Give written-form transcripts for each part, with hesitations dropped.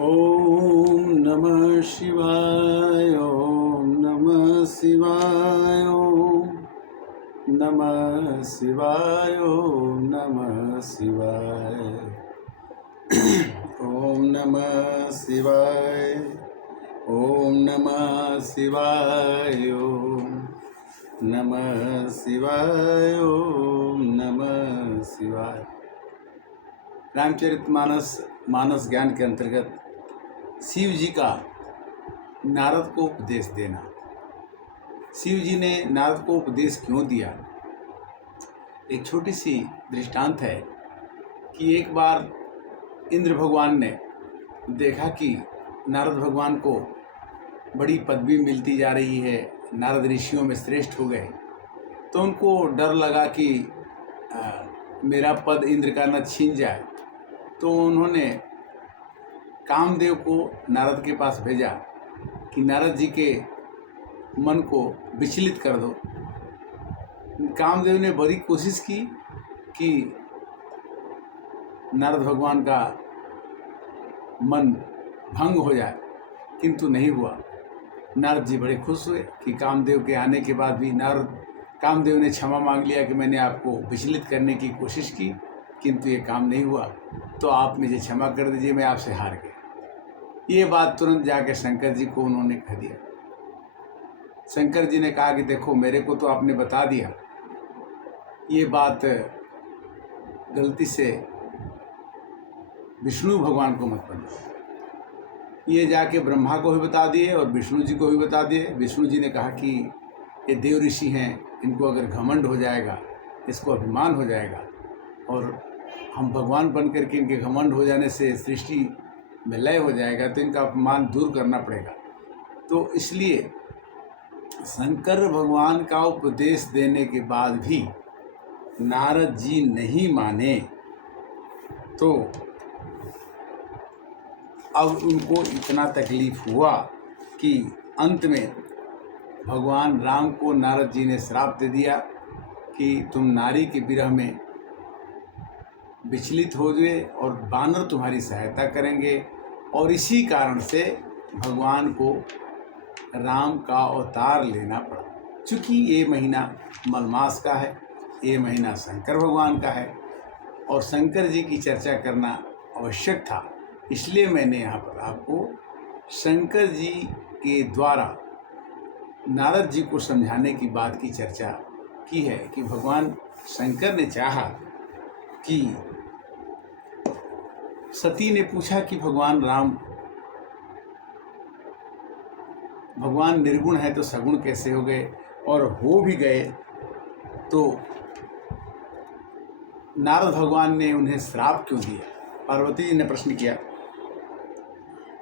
ओम नमः शिवाय। ओम नमः शिवाय। ओम नमः शिवाय। ओम नमः शिवाय। ओम नमः शिवाय। ओम नमः शिवाय। ओम नमः शिवाय। ओम नमः शिवाय। रामचरितमानस मानस ज्ञान के अंतर्गत शिव जी का नारद को उपदेश देना। शिव जी ने नारद को उपदेश क्यों दिया? एक छोटी सी दृष्टांत है कि एक बार इंद्र भगवान ने देखा कि नारद भगवान को बड़ी पदवी मिलती जा रही है, नारद ऋषियों में श्रेष्ठ हो गए, तो उनको डर लगा कि मेरा पद इंद्र का न छीन जाए। तो उन्होंने कामदेव को नारद के पास भेजा कि नारद जी के मन को विचलित कर दो। कामदेव ने बड़ी कोशिश की कि नारद भगवान का मन भंग हो जाए, किंतु नहीं हुआ। नारद जी बड़े खुश हुए कि कामदेव के आने के बाद भी कामदेव ने क्षमा मांग लिया कि मैंने आपको विचलित करने की कोशिश की, किंतु ये काम नहीं हुआ, तो आप मुझे क्षमा कर दीजिए, मैं आपसे हार गया। ये बात तुरंत जाके शंकर जी को उन्होंने कह दिया। शंकर जी ने कहा कि देखो, मेरे को तो आपने बता दिया, ये बात गलती से विष्णु भगवान को मत बताओ। ये जाके ब्रह्मा को भी बता दिए और विष्णु जी को भी बता दिए। विष्णु जी ने कहा कि ये देव ऋषि हैं, इनको अगर घमंड हो जाएगा, इसको अभिमान हो जाएगा, और हम भगवान बन करके इनके घमंड हो जाने से सृष्टि में लय हो जाएगा, तो इनका अपमान दूर करना पड़ेगा। तो इसलिए शंकर भगवान का उपदेश देने के बाद भी नारद जी नहीं माने, तो अब उनको इतना तकलीफ हुआ कि अंत में भगवान राम को नारद जी ने श्राप दे दिया कि तुम नारी के विरह में विचलित हो गए और वानर तुम्हारी सहायता करेंगे। और इसी कारण से भगवान को राम का अवतार लेना पड़ा। चूँकि ये महीना मलमास का है, ये महीना शंकर भगवान का है और शंकर जी की चर्चा करना आवश्यक था, इसलिए मैंने यहाँ पर आपको शंकर जी के द्वारा नारद जी को समझाने की बात की चर्चा की है कि भगवान शंकर ने चाहा कि सती ने पूछा कि भगवान निर्गुण है तो सगुण कैसे हो गए, और हो भी गए, तो नारद भगवान ने उन्हें श्राप क्यों दिया? पार्वती जी ने प्रश्न किया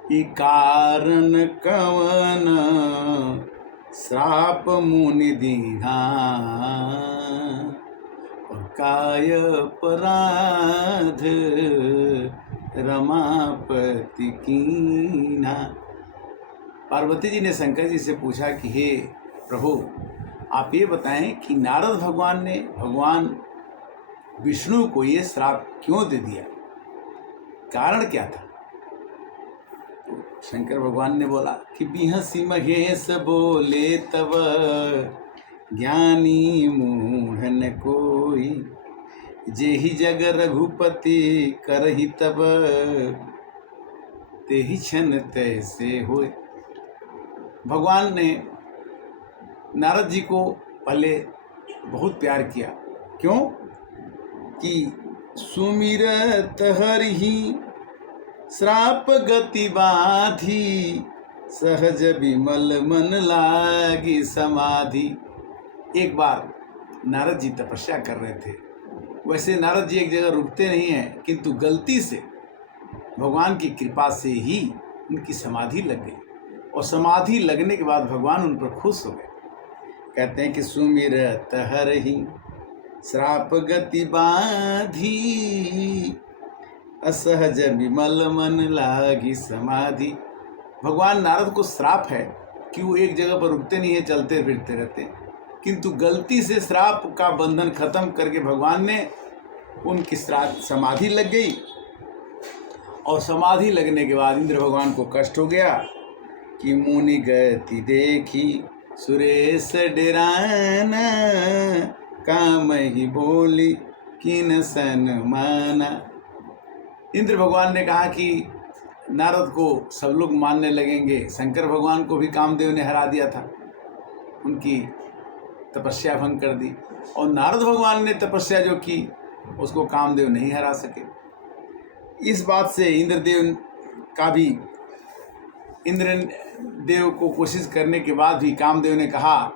कि कारण कवन श्राप मुनि दीना, और काय अपराध रमापति कीना। पार्वती जी ने शंकर जी से पूछा कि हे प्रभु, आप ये बताएं कि नारद भगवान ने भगवान विष्णु को ये श्राप क्यों दे दिया, कारण क्या था? तो शंकर भगवान ने बोला कि बिहसी महेश बोले तब ज्ञानी मूढ़ न कोई, जेहि जग रघुपति करहि तब तेहि क्षण तैसे होय। भगवान ने नारद जी को पहले बहुत प्यार किया। क्यों? कि सुमिरत हरिहि श्राप गति बाधी, सहज विमल मन लागी समाधि। एक बार नारद जी तपस्या कर रहे थे। वैसे नारद जी एक जगह रुकते नहीं हैं, किंतु गलती से भगवान की कृपा से ही उनकी समाधि लग गई, और समाधि लगने के बाद भगवान उन पर खुश हो गए। कहते हैं कि सुमिरत हरिहि श्राप गति बाधी, असहज विमल मन लागी समाधि। भगवान नारद को श्राप है कि वो एक जगह पर रुकते नहीं है, चलते फिरते रहते, किंतु गलती से श्राप का बंधन खत्म करके भगवान ने उनकी समाधि लग गई और समाधि लगने के बाद इंद्र भगवान को कष्ट हो गया कि मुनि गति देखी सुरेश डेरान, काम ही बोली किन सन्माना। इंद्र भगवान ने कहा कि नारद को सब लोग मानने लगेंगे। शंकर भगवान को भी कामदेव ने हरा दिया था, उनकी तपस्या भंग कर दी, और नारद भगवान ने तपस्या जो की उसको कामदेव नहीं हरा सके। इस बात से इंद्रदेव को कोशिश करने के बाद भी कामदेव ने कहा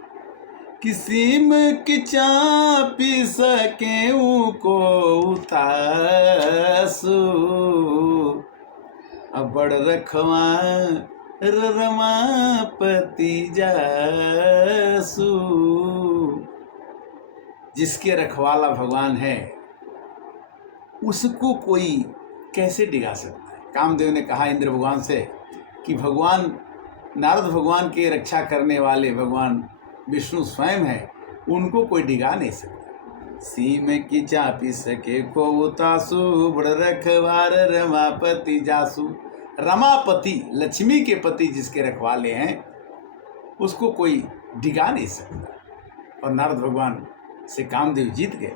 कि सीम की चापी सके को उतासु, अब बड़ रखवा रमापति जासु। जिसके रखवाला भगवान है उसको कोई कैसे डिगा सकता है। कामदेव ने कहा इंद्र भगवान से कि भगवान नारद भगवान के रक्षा करने वाले भगवान विष्णु स्वयं है, उनको कोई डिगा नहीं सकता। सीम की चापी सके को उतासु, बड़ रखवार रमापति जासु। रमापति लक्ष्मी के पति जिसके रखवाले हैं उसको कोई डिगा नहीं सकता। और नारद भगवान से कामदेव जीत गए,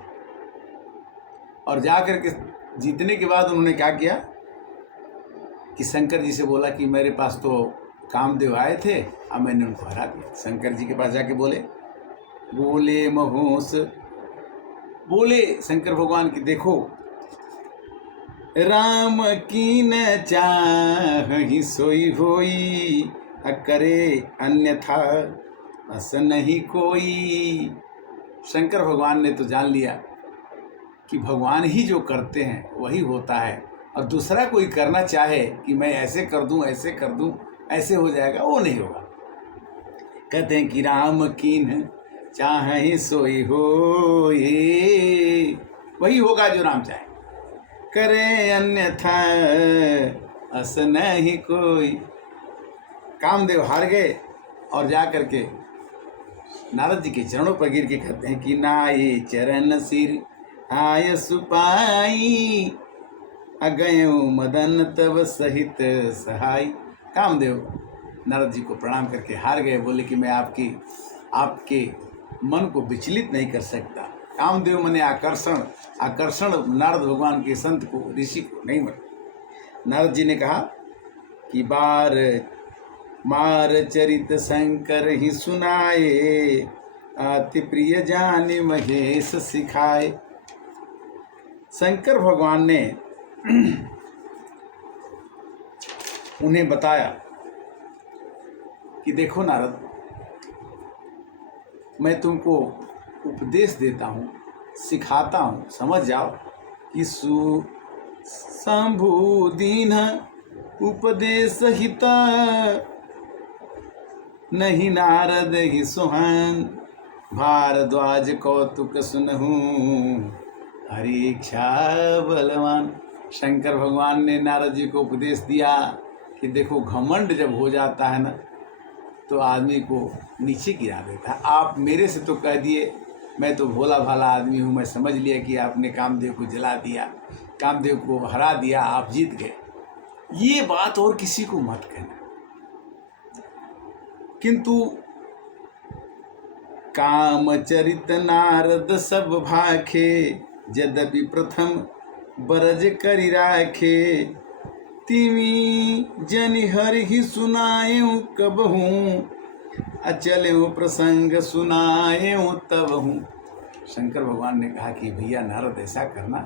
और जाकर के जीतने के बाद उन्होंने क्या किया कि शंकर जी से बोला कि मेरे पास तो कामदेव आए थे, अब मैंने उनको हरा दिया। शंकर जी के पास जाके बोले महोस, बोले शंकर भगवान की देखो राम की न चाहि सोई होई, करे अन्यथा अस नहीं कोई। शंकर भगवान ने तो जान लिया कि भगवान ही जो करते हैं वही होता है, और दूसरा कोई करना चाहे कि मैं ऐसे कर दूं ऐसे हो जाएगा, वो नहीं होगा। कहते हैं कि राम कीन चाहे सोई होए, वही होगा जो राम चाहे, करे अन्यथा अस नहीं कोई। कामदेव हार गए और जा करके नारद जी के चरणों पर गिर के कहते हैं कि नाये चरण सिर आय सुपाई, अगयो मदन तब सहित सहाय। कामदेव नारद जी को प्रणाम करके हार गए, बोले कि मैं आपके मन को विचलित नहीं कर सकता। कामदेव मने आकर्षण नारद भगवान के संत को, ऋषि को नहीं मना। नारद जी ने कहा कि बार मार चरित शंकर ही सुनाए, अति प्रिय जाने महेश सिखाए। शंकर भगवान ने उन्हें बताया कि देखो नारद, मैं तुमको उपदेश देता हूँ, सिखाता हूँ, समझ जाओ कि शंभु दीन उपदेश हिता, नहीं नारद ही सुहान, भारद्वाज कौतुक सुनहु, हरि इच्छा बलवान। शंकर भगवान ने नारद जी को उपदेश दिया कि देखो घमंड जब हो जाता है ना तो आदमी को नीचे गिरा देता है। आप मेरे से तो कह दिए, मैं तो भोला भाला आदमी हूँ, मैं समझ लिया कि आपने कामदेव को जला दिया, कामदेव को हरा दिया, आप जीत गए। ये बात और किसी को मत कहना। किंतु कामचरित नारद सब भाखे, यद्यपि प्रथम बरज करि राखे, तिमी जनि हरि ही सुनाएं कबहूँ, अचलें प्रसंग सुनाएं तबहूँ। शंकर भगवान ने कहा कि भैया नारद ऐसा करना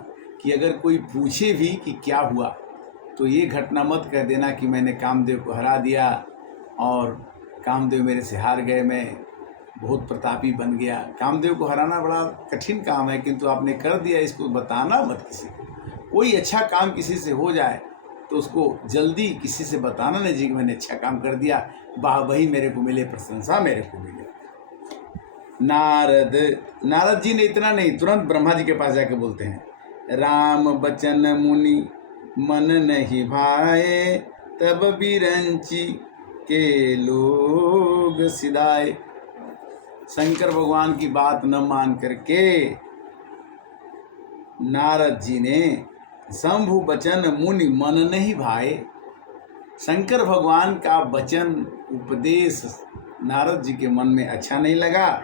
कि अगर कोई पूछे भी कि क्या हुआ तो ये घटना मत कह देना कि मैंने कामदेव को हरा दिया और कामदेव मेरे से हार गए, मैं बहुत प्रतापी बन गया। कामदेव को हराना बड़ा कठिन काम है, किंतु आपने कर दिया, इसको बताना मत किसी को। कोई अच्छा काम किसी से हो जाए तो उसको जल्दी किसी से बताना नहीं जी कि मैंने अच्छा काम कर दिया, वाहवाही मेरे को मिले, प्रशंसा मेरे को मिले। नारद जी ने इतना नहीं, तुरंत ब्रह्मा जी के पास जाके बोलते हैं, राम बचन मुनि मन नहीं भाए, तब बिरंची के लोग सिधाए। शंकर भगवान की बात न मान करके नारद जी ने शंभु बचन मुनि मन नहीं भाए। शंकर भगवान का वचन उपदेश नारद जी के मन में अच्छा नहीं लगा।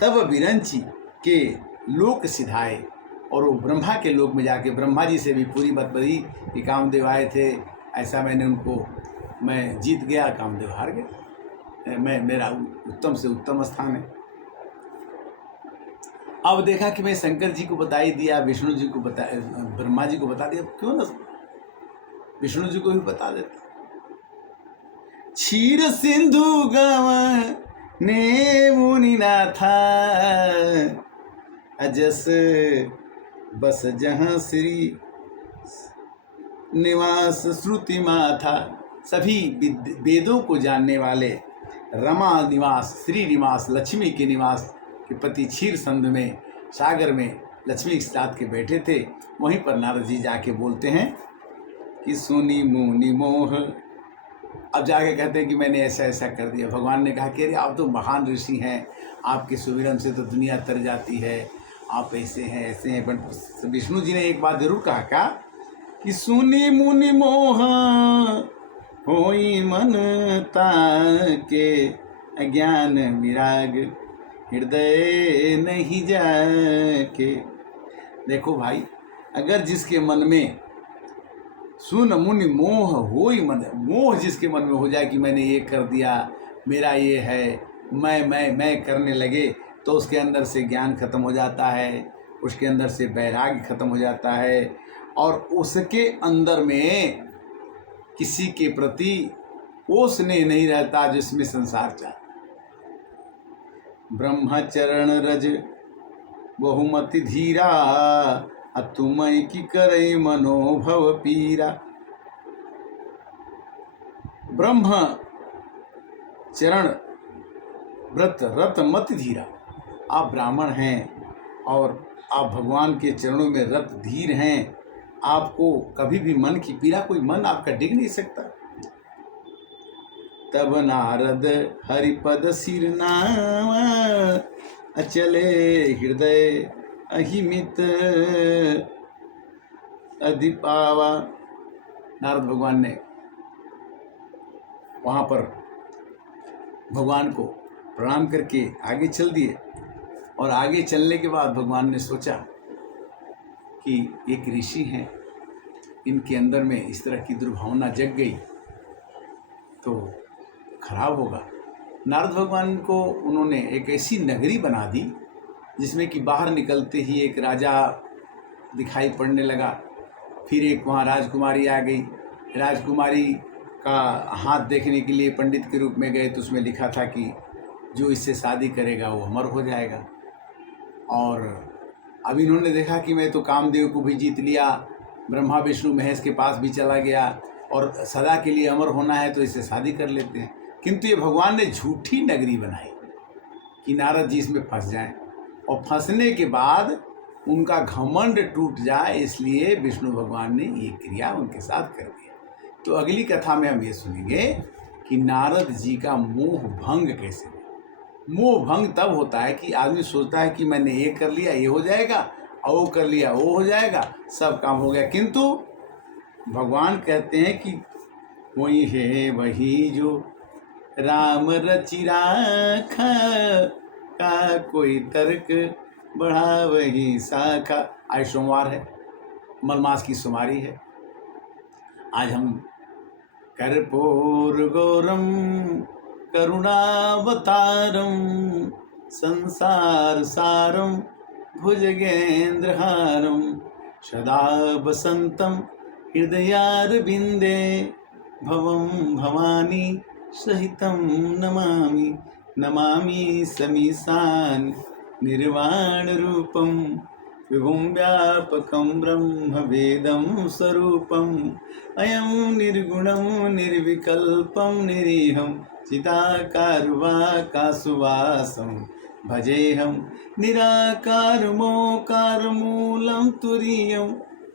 तब विरंची के लोक सिधाए, और वो ब्रह्मा के लोक में जाके ब्रह्मा जी से भी पूरी बात बड़ी कि कामदेव आए थे, ऐसा मैंने उनको, मैं जीत गया, कामदेव हार गए, मेरा उत्तम से उत्तम स्थान है। अब देखा कि मैं शंकर जी को बता ही दिया, विष्णु जी को बता, ब्रह्मा जी को बता दिया, क्यों ना विष्णु जी को भी बता देता। क्षीर सिंधु गव ने मुनि नाथा, अजस बस जहाँ श्री निवास श्रुति माथा। सभी वेदों को जानने वाले रमा निवास, श्री निवास, लक्ष्मी के निवास के पति क्षीर सिंधु में, सागर में लक्ष्मी के साथ के बैठे थे। वहीं पर नारद जी जाके बोलते हैं कि सुनी मुनि मोह। अब जाके कहते हैं कि मैंने ऐसा ऐसा कर दिया। भगवान ने कहा कि अरे आप तो महान ऋषि हैं, आपके सुमिरन से तो दुनिया तर जाती है, आप ऐसे हैं ऐसे हैं। बट विष्णु जी ने एक बात जरूर कहा, क्या कि सुनी मुनि मोह होई मन ताके, अज्ञान विराग हृदय नहीं जाके। देखो भाई, अगर जिसके मन में सुन मुनि मोह होई मन, मोह जिसके मन में हो जाए कि मैंने ये कर दिया, मेरा ये है, मैं करने लगे, तो उसके अंदर से ज्ञान खत्म हो जाता है, उसके अंदर से वैराग्य खत्म हो जाता है, और उसके अंदर में किसी के प्रति वो स्नेह नहीं रहता जिसमें संसार चाहता। ब्रह्मचरण रज बहुमति धीरा, तुमय की करे मनोभव पीरा। ब्रह्म चरण व्रत रत मत धीरा, आप ब्राह्मण हैं और आप भगवान के चरणों में रत धीर हैं, आपको कभी भी मन की पीड़ा, कोई मन आपका डिग नहीं सकता। तब नारद हरिपद सिर नावा, अचले हृदय अहिमित अधिपावा। नारद भगवान ने वहाँ पर भगवान को प्रणाम करके आगे चल दिए, और आगे चलने के बाद भगवान ने सोचा कि एक ऋषि हैं, इनके अंदर में इस तरह की दुर्भावना जग गई तो खराब होगा। नारद भगवान को उन्होंने एक ऐसी नगरी बना दी जिसमें कि बाहर निकलते ही एक राजा दिखाई पड़ने लगा। फिर एक वहाँ राजकुमारी आ गई। राजकुमारी का हाथ देखने के लिए पंडित के रूप में गए, तो उसमें लिखा था कि जो इससे शादी करेगा वो अमर हो जाएगा। और अब इन्होंने देखा कि मैं तो कामदेव को भी जीत लिया, ब्रह्मा विष्णु महेश के पास भी चला गया, और सदा के लिए अमर होना है तो इससे शादी कर लेते हैं। किंतु ये भगवान ने झूठी नगरी बनाई कि नारद जी इसमें फंस जाएं, और फंसने के बाद उनका घमंड टूट जाए, इसलिए विष्णु भगवान ने ये क्रिया उनके साथ कर दिया। तो अगली कथा में हम ये सुनेंगे कि नारद जी का मोह भंग कैसे हुआ। मोह भंग तब होता है कि आदमी सोचता है कि मैंने ये कर लिया ये हो जाएगा, और वो कर लिया वो हो जाएगा, सब काम हो गया। किंतु भगवान कहते हैं कि वही है वही जो राम रचि राखा, का कोई तर्क बढ़ा वही शाखा। आज सोमवार है, मलमास की सोमवारी है। आज हम कर्पूर गौरम करुणावतारम संसार सारम भुजगेंद्रहारम सदा वसंतम हृदयारविंदे भवम भवानी सहितं नमामि। नमामि समीशान निर्वाण रूपम विभुं व्यापकं ब्रह्म वेदं स्वरूपम् अयं निर्गुणं निर्विकल्पं निरीहं चिदाकारुवाकाशुवासं भजेऽहं निराकारमोकारमूलं तुरीयं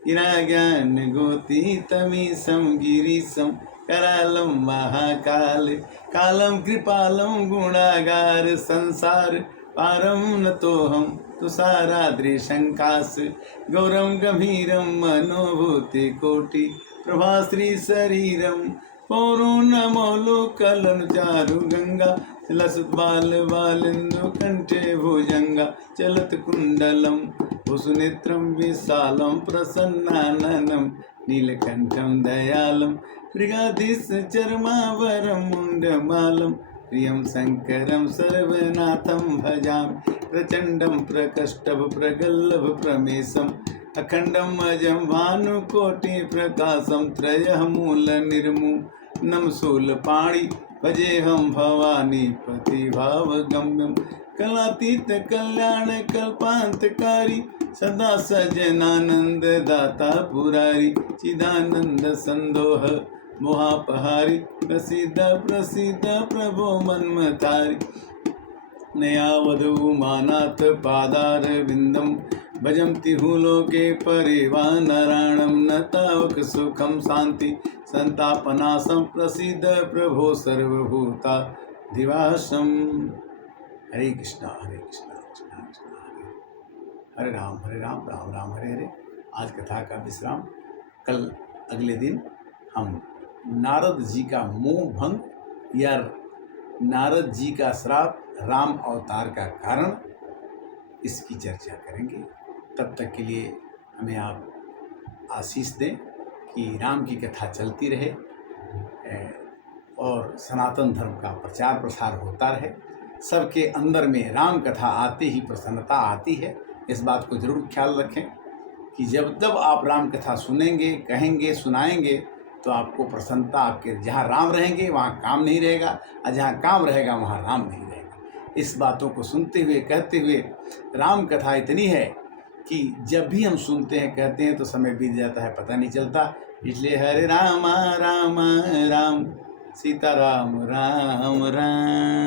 गिराज्ञानगोतीतमीशं गिरीशं करालं महाकाल कालं कृपालं गुणागार संसार पारं नतोऽहं तुषाराद्रिशङ्कास गौरं गम्भीरं मनोभूतिकोटि प्रभाश्रीशरीरं पौर्णमौलोकलनुचारु गंगा लसद्बालबालेन्दुकण्ठे भुजङ्गा चलत्कुण्डलं कुसुनेत्रं विशालं प्रसन्नाननं नीलकण्ठं दयालं मृगाधीशचर्मावरं मुण्डमालं प्रियं शङ्करं सर्वनाथं भजामि प्रचण्डं प्रकष्टप्रगल्लभप्रमेशम् अखण्डम् अजं भानुकोटिप्रकाशं त्रयःमूलनिर्मूलं शूलपाणि भजेऽहं भवानी पतिभावगम्यं कलातीतकल्याणकल्पान्तकारी सदा सजनानन्ददाता पुरारी चिदानन्दसन्दोह मोहापहारी प्रसीद प्रसीद प्रभो मन्मथारी नयावधूमानाथ पादारविन्दं भजन्ति लोके परिवानराणं न तावक सुखं शान्ति संतापनाशं प्रसीद प्रभो सर्वभूता दिवासम। हरे कृष्णा कृष्णा कृष्णा हरे राम राम राम हरे हरे। आज कथा का विश्राम, कल अगले दिन हम नारद जी का मोह भंग या नारद जी का श्राप, राम अवतार का कारण, इसकी चर्चा करेंगे। तब तक के लिए हमें आप आशीष दें कि राम की कथा चलती रहे और सनातन धर्म का प्रचार प्रसार होता रहे। सबके अंदर में राम कथा आते ही प्रसन्नता आती है। इस बात को जरूर ख्याल रखें कि जब आप राम कथा सुनेंगे, कहेंगे, सुनाएंगे तो आपको प्रसन्नता, आपके जहाँ राम रहेंगे वहाँ काम नहीं रहेगा और जहाँ काम रहेगा वहाँ राम नहीं रहेगा। इस बातों को सुनते हुए, कहते हुए, राम कथा इतनी है कि जब भी हम सुनते हैं, कहते हैं तो समय बीत जाता है, पता नहीं चलता। इसलिए हरे राम राम राम, सीता राम राम राम।